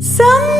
Some